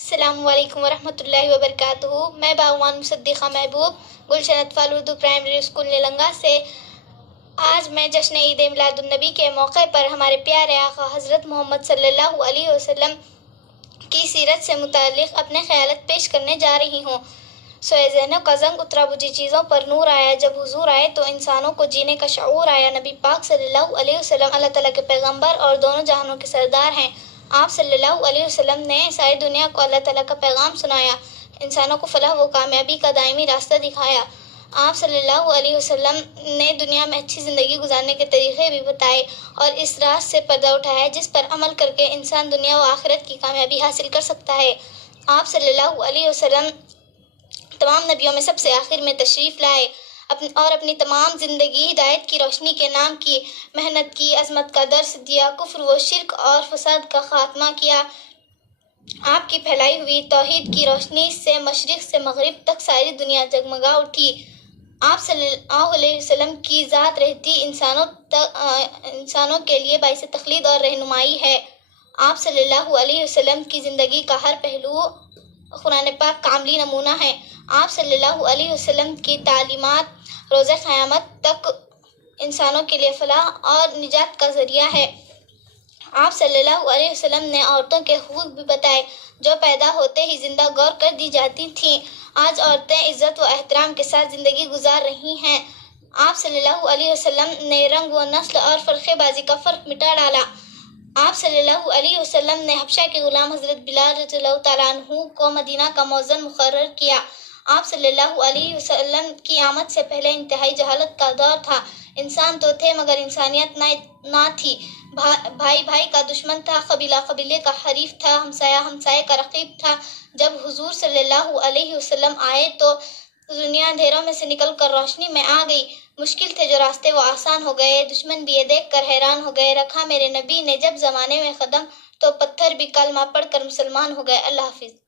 السلام علیکم ورحمۃ اللہ وبرکاتہ۔ میں باغبان مصدقہ محبوب گلشن اطفال اردو پرائمری اسکول نیلنگا سے آج میں جشن عید میلاد النبی کے موقع پر ہمارے پیارے آقا حضرت محمد صلی اللہ علیہ وسلم کی سیرت سے متعلق اپنے خیالات پیش کرنے جا رہی ہوں۔ سوئے ذہنوں کا زنگ اترا، بجھی چیزوں پر نور آیا، جب حضور آئے تو انسانوں کو جینے کا شعور آیا۔ نبی پاک صلی اللہ علیہ وسلم اللہ تعالیٰ کے پیغمبر اور دونوں جہانوں کے سردار ہیں۔ آپ صلی اللہ علیہ وسلم نے ساری دنیا کو اللہ تعالیٰ کا پیغام سنایا، انسانوں کو فلاح و کامیابی کا دائمی راستہ دکھایا۔ آپ صلی اللہ علیہ وسلم نے دنیا میں اچھی زندگی گزارنے کے طریقے بھی بتائے اور اس راز سے پردہ اٹھایا جس پر عمل کر کے انسان دنیا و آخرت کی کامیابی حاصل کر سکتا ہے۔ آپ صلی اللہ علیہ وسلم تمام نبیوں میں سب سے آخر میں تشریف لائے اور اپنی تمام زندگی ہدایت کی روشنی کے نام کی محنت کی، عظمت کا درس دیا، کفر و شرک اور فساد کا خاتمہ کیا۔ آپ کی پھیلائی ہوئی توحید کی روشنی سے مشرق سے مغرب تک ساری دنیا جگمگا اٹھی۔ آپ صلی اللہ علیہ وسلم کی ذات رہتی انسانوں کے لیے باعث تقلید اور رہنمائی ہے۔ آپ صلی اللہ علیہ وسلم کی زندگی کا ہر پہلو قرآن پاک کا عملی نمونہ ہے۔ آپ صلی اللہ علیہ وسلم کی تعلیمات روز قیامت تک انسانوں کے لیے فلاح اور نجات کا ذریعہ ہے۔ آپ صلی اللہ علیہ وسلم نے عورتوں کے حقوق بھی بتائے جو پیدا ہوتے ہی زندہ گور کر دی جاتی تھیں۔ آج عورتیں عزت و احترام کے ساتھ زندگی گزار رہی ہیں۔ آپ صلی اللہ علیہ وسلم نے رنگ و نسل اور فرقے بازی کا فرق مٹا ڈالا۔ آپ صلی اللہ علیہ وسلم نے حبشہ کے غلام حضرت بلال رضی اللہ تعالیٰ عنہ کو مدینہ کا مؤذن مقرر کیا۔ آپ صلی اللہ علیہ وسلم کی آمد سے پہلے انتہائی جہالت کا دور تھا۔ انسان تو تھے مگر انسانیت نہ تھی۔ بھائی بھائی کا دشمن تھا، قبیلہ قبیلے کا حریف تھا، ہمسایہ ہمسائے کا رقیب تھا۔ جب حضور صلی اللہ علیہ وسلم آئے تو دنیا اندھیروں میں سے نکل کر روشنی میں آ گئی۔ مشکل تھے جو راستے وہ آسان ہو گئے، دشمن بھی یہ دیکھ کر حیران ہو گئے۔ رکھا میرے نبی نے جب زمانے میں قدم تو پتھر بھی کلمہ پڑھ کر مسلمان ہو گئے۔ اللہ حافظ۔